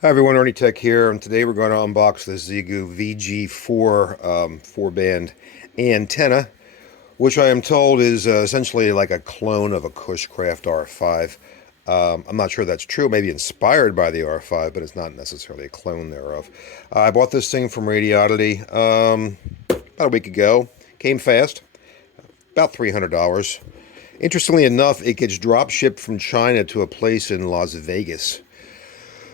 Hi everyone, Ernie Tech here, and today we're going to unbox the Xiegu VG-4 4-band antenna, which I am told is essentially like a clone of a Cushcraft R5. I'm not sure that's true, maybe inspired by the R5, but it's not necessarily a clone thereof. I bought this thing from Radiolity about a week ago. Came fast, about $300. Interestingly enough, it gets drop shipped from China to a place in Las Vegas.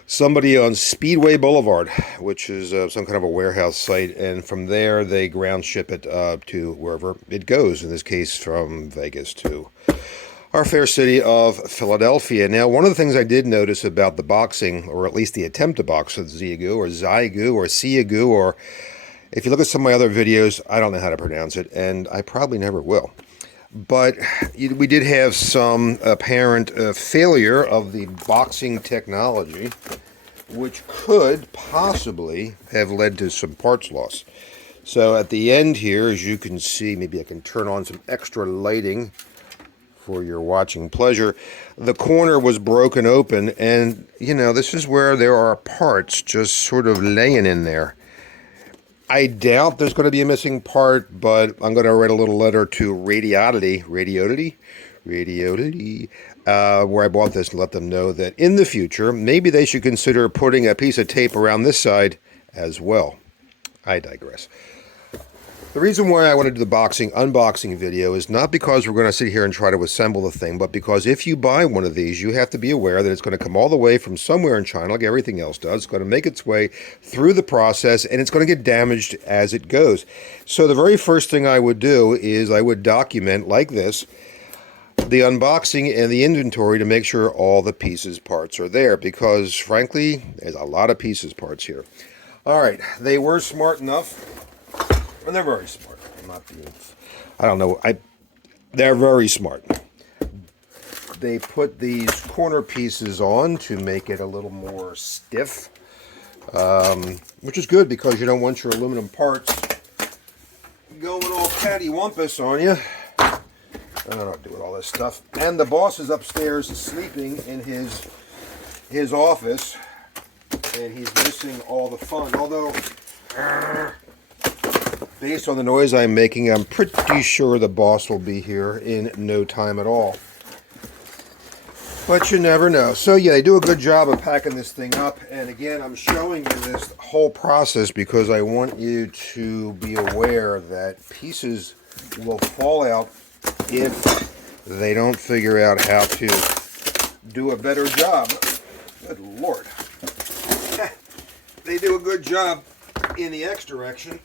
Somebody on Speedway Boulevard, which is some kind of a warehouse site, and from there they ground ship it to wherever it goes, in this case from Vegas to our fair city of Philadelphia. Now, one of the things I did notice about the boxing, or at least the attempt to box with Xiegu, or Xiegu, or if you look at some of my other videos, I don't know how to pronounce it, and I probably never will. But we did have some apparent failure of the boxing technology, which could possibly have led to some parts loss. So at the end here, as you can see, maybe I can turn on some extra lighting for your watching pleasure. The corner was broken open, and you know, this is where there are parts just sort of laying in there. I doubt there's going to be a missing part, but I'm going to write a little letter to Radiolity, where I bought this, and let them know that in the future, maybe they should consider putting a piece of tape around this side as well. I digress. The reason why I want to do the unboxing video is not because we're going to sit here and try to assemble the thing, but because if you buy one of these, you have to be aware that it's going to come all the way from somewhere in China, like everything else does. It's going to make its way through the process, and it's going to get damaged as it goes. So the very first thing I would do is I would document, like this, the unboxing and the inventory to make sure all the parts are there, because frankly, there's a lot of parts here. All right, they were smart enough. And they're very smart. I'm not being, I don't know. They're very smart. They put these corner pieces on to make it a little more stiff, which is good because you don't want your aluminum parts going all cattywampus on you. I don't know what to do with all this stuff. And the boss is upstairs sleeping in his office, and he's missing all the fun. Although, based on the noise I'm making, I'm pretty sure the boss will be here in no time at all. But you never know. So yeah, they do a good job of packing this thing up. And again, I'm showing you this whole process because I want you to be aware that pieces will fall out if they don't figure out how to do a better job. Good Lord. They do a good job in the X direction,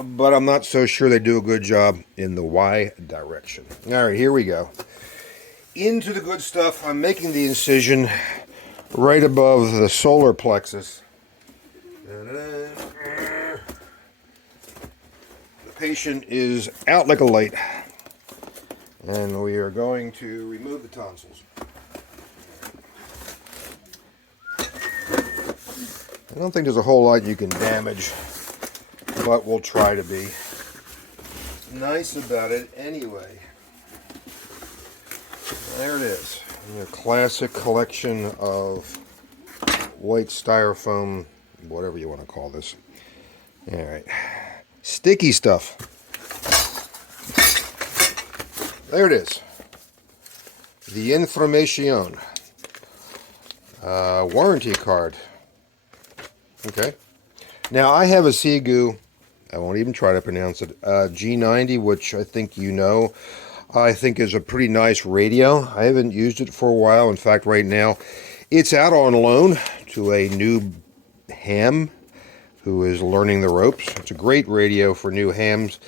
but I'm not so sure they do a good job in the Y direction. All right, here we go. Into the good stuff. I'm making the incision right above the solar plexus. The patient is out like a light, and we are going to remove the tonsils. I don't think there's a whole lot you can damage, but we'll try to be nice about it anyway. There it is. Your classic collection of white styrofoam, whatever you want to call this. All right. Sticky stuff. There it is. The information. Warranty card. Okay. Now, I have a Xiegu, I won't even try to pronounce it, G90, which I think you know, I think is a pretty nice radio. I haven't used it for a while. In fact, right now, it's out on loan to a new ham who is learning the ropes. It's a great radio for new hams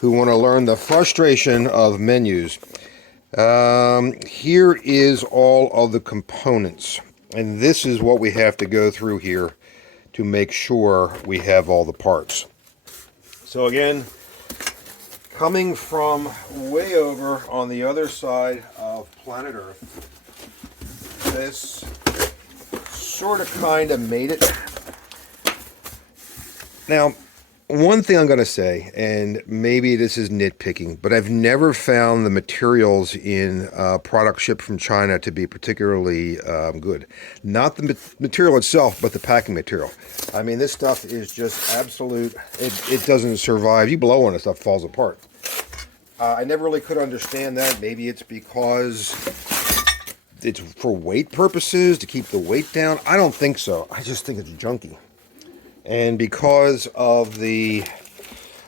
who want to learn the frustration of menus. Here is all of the components, and this is what we have to go through here to make sure we have all the parts. So again, coming from way over on the other side of planet Earth, this sort of kind of made it. Now, One thing I'm going to say, and maybe this is nitpicking, but I've never found the materials in products shipped from China to be particularly good. Not the material itself, but the packing material. I mean, this stuff is just absolute. It doesn't survive. You blow on it, stuff falls apart. I never really could understand that. Maybe it's because it's for weight purposes, to keep the weight down. I don't think so. I just think it's junky. And because of the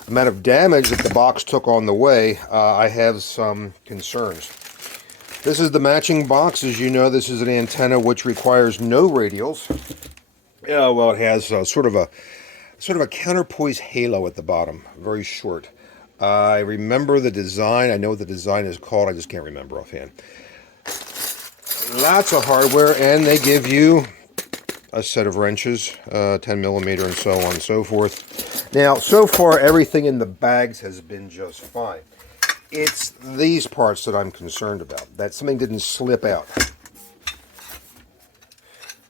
amount of damage that the box took on the way, I have some concerns. This is the matching box. As you know, this is an antenna which requires no radials. Yeah, well, it has sort of a counterpoise halo at the bottom, very short. I remember the design. I know what the design is called. I just can't remember offhand. Lots of hardware, and they give you a set of wrenches, 10 millimeter and so on and so forth. Now, so far, everything in the bags has been just fine. It's these parts that I'm concerned about, that something didn't slip out.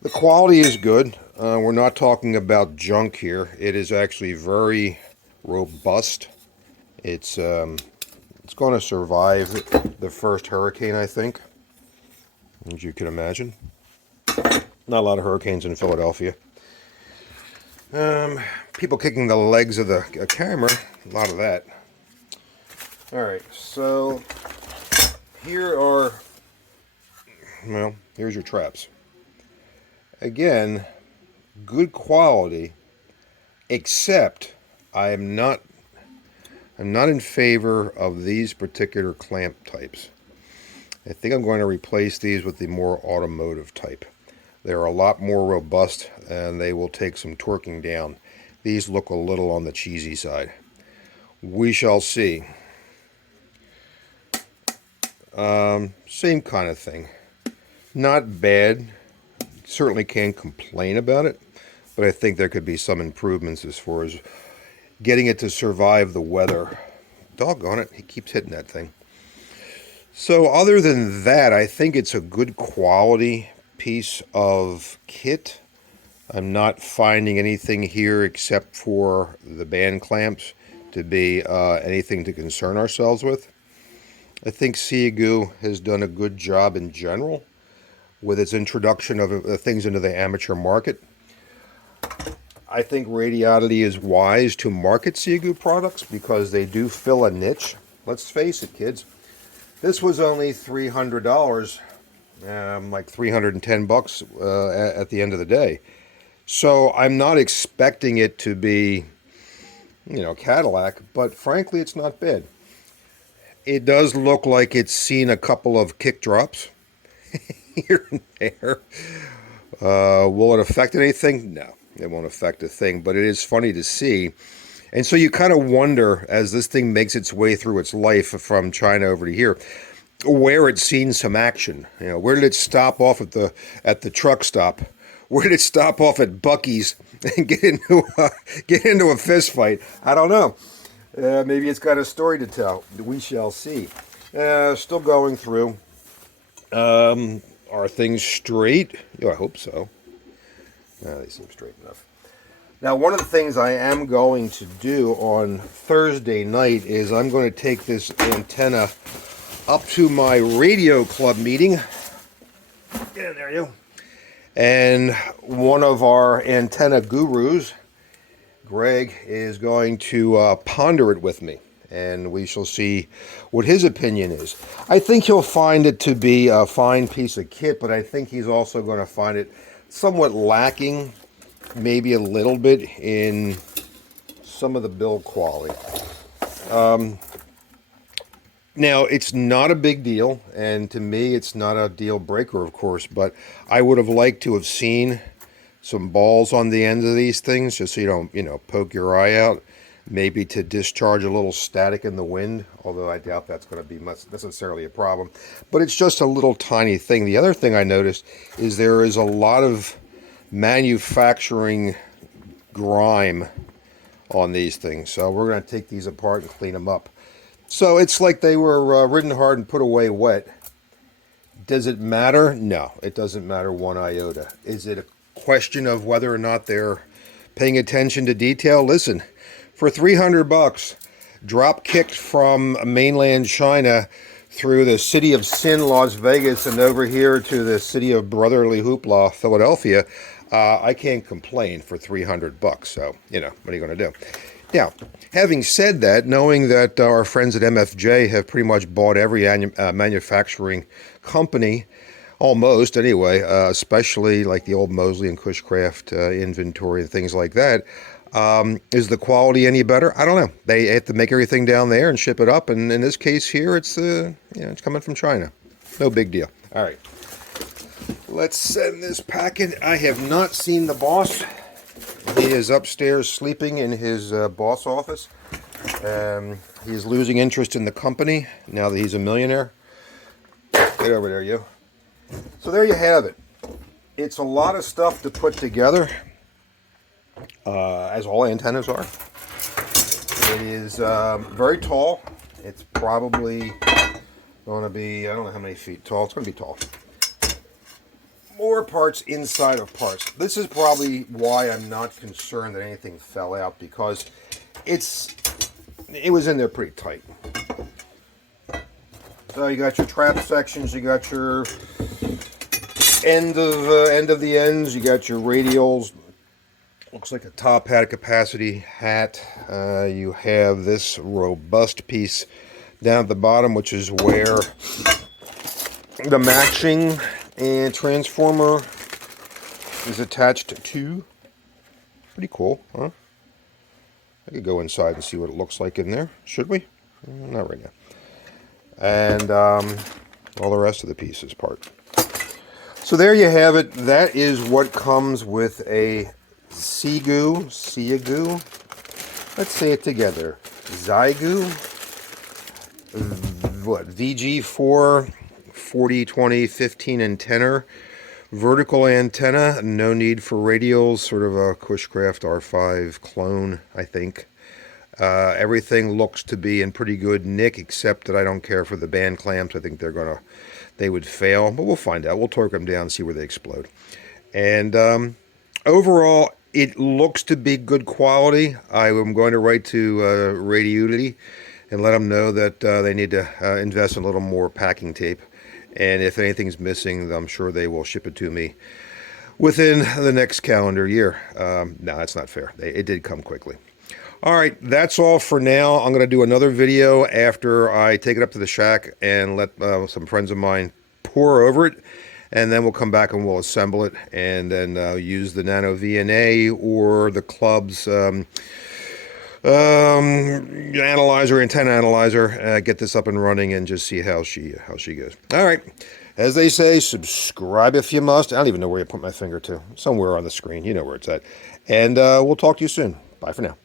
The quality is good. We're not talking about junk here. It is actually very robust. It's going to survive the first hurricane, I think, as you can imagine. Not a lot of hurricanes in Philadelphia. People kicking the legs of the camera. A lot of that. Alright, so here's your traps. Again, good quality, except I'm not in favor of these particular clamp types. I think I'm going to replace these with the more automotive type. They're a lot more robust, and they will take some torquing down. These look a little on the cheesy side. We shall see. Same kind of thing. Not bad. Certainly can't complain about it, but I think there could be some improvements as far as getting it to survive the weather. Doggone it, he keeps hitting that thing. So other than that, I think it's a good quality piece of kit. I'm not finding anything here except for the band clamps to be anything to concern ourselves with. I think Xiegu has done a good job in general with its introduction of things into the amateur market. I think Radiality is wise to market Xiegu products because they do fill a niche. Let's face it, kids. This was only $300. Like 310 bucks at the end of the day. So I'm not expecting it to be, Cadillac, but frankly, it's not bad. It does look like it's seen a couple of kick drops here and there. Will it affect anything? No, it won't affect a thing, but it is funny to see. And so you kind of wonder, as this thing makes its way through its life from China over to here, where it's seen some action. Where did it stop off at the truck stop? Where did it stop off at Buc-ee's and get into a fist fight? I don't know. Maybe it's got a story to tell. We shall see. Still going through. Are things straight? I hope so. They seem straight enough. Now, one of the things I am going to do on Thursday night is I'm going to take this antenna up to my radio club meeting. Get in there, you. And one of our antenna gurus, Greg, is going to ponder it with me. And we shall see what his opinion is. I think he'll find it to be a fine piece of kit, but I think he's also going to find it somewhat lacking, maybe a little bit, in some of the build quality. Now, it's not a big deal, and to me, it's not a deal breaker, of course, but I would have liked to have seen some balls on the ends of these things, just so you don't, poke your eye out. Maybe to discharge a little static in the wind, although I doubt that's going to be necessarily a problem. But it's just a little tiny thing. The other thing I noticed is there is a lot of manufacturing grime on these things. So we're going to take these apart and clean them up. So it's like they were ridden hard and put away wet. Does it matter? No, it doesn't matter one iota. Is it a question of whether or not they're paying attention to detail? Listen, For 300 bucks, drop kicked from mainland China through the city of sin, Las Vegas, and over here to the city of brotherly hoopla, Philadelphia. I can't complain for 300 bucks. So, you know, what are you going to do? Now, having said that, knowing that our friends at MFJ have pretty much bought every manufacturing company, almost anyway, especially like the old Mosley and Cushcraft inventory and things like that, is the quality any better? I don't know. They have to make everything down there and ship it up, and in this case here, it's it's coming from China. No big deal. All right, let's send this packet. I have not seen the boss. He is upstairs sleeping in his boss office. He's losing interest in the company now that he's a millionaire. Get over there, you. So there you have it. It's a lot of stuff to put together, as all antennas are. It is very tall. It's probably going to be, I don't know how many feet tall. It's going to be tall. More parts inside of parts. This is probably why I'm not concerned that anything fell out, because it was in there pretty tight. So you got your trap sections, you got your end of the ends, you got your radials. Looks like a top hat, a capacity hat. You have this robust piece down at the bottom, which is where the matching and transformer is attached to. Pretty cool, huh? I could go inside and see what it looks like in there. Should we? Not right now. And all the rest of the pieces part. So there you have it. That is what comes with a Xiegu. Let's say it together. Xiegu. What? VG-4 40, 20, 15 and 10er. Vertical antenna. No need for radials. Sort of a Cushcraft R5 clone, I think. Everything looks to be in pretty good nick, except that I don't care for the band clamps. I think they would fail, but we'll find out. We'll torque them down and see where they explode. And overall, it looks to be good quality. I am going to write to Radiutility and let them know that they need to invest in a little more packing tape. And if anything's missing, I'm sure they will ship it to me within the next calendar year. No, that's not fair. It did come quickly. All right, that's all for now. I'm going to do another video after I take it up to the shack and let some friends of mine pour over it. And then we'll come back and we'll assemble it and then use the Nano VNA or the club's antenna analyzer, get this up and running and just see how she goes. All right, as they say, subscribe if you must. I don't even know where you put my finger to. Somewhere on the screen. You know where it's at. And we'll talk to you soon. Bye for now.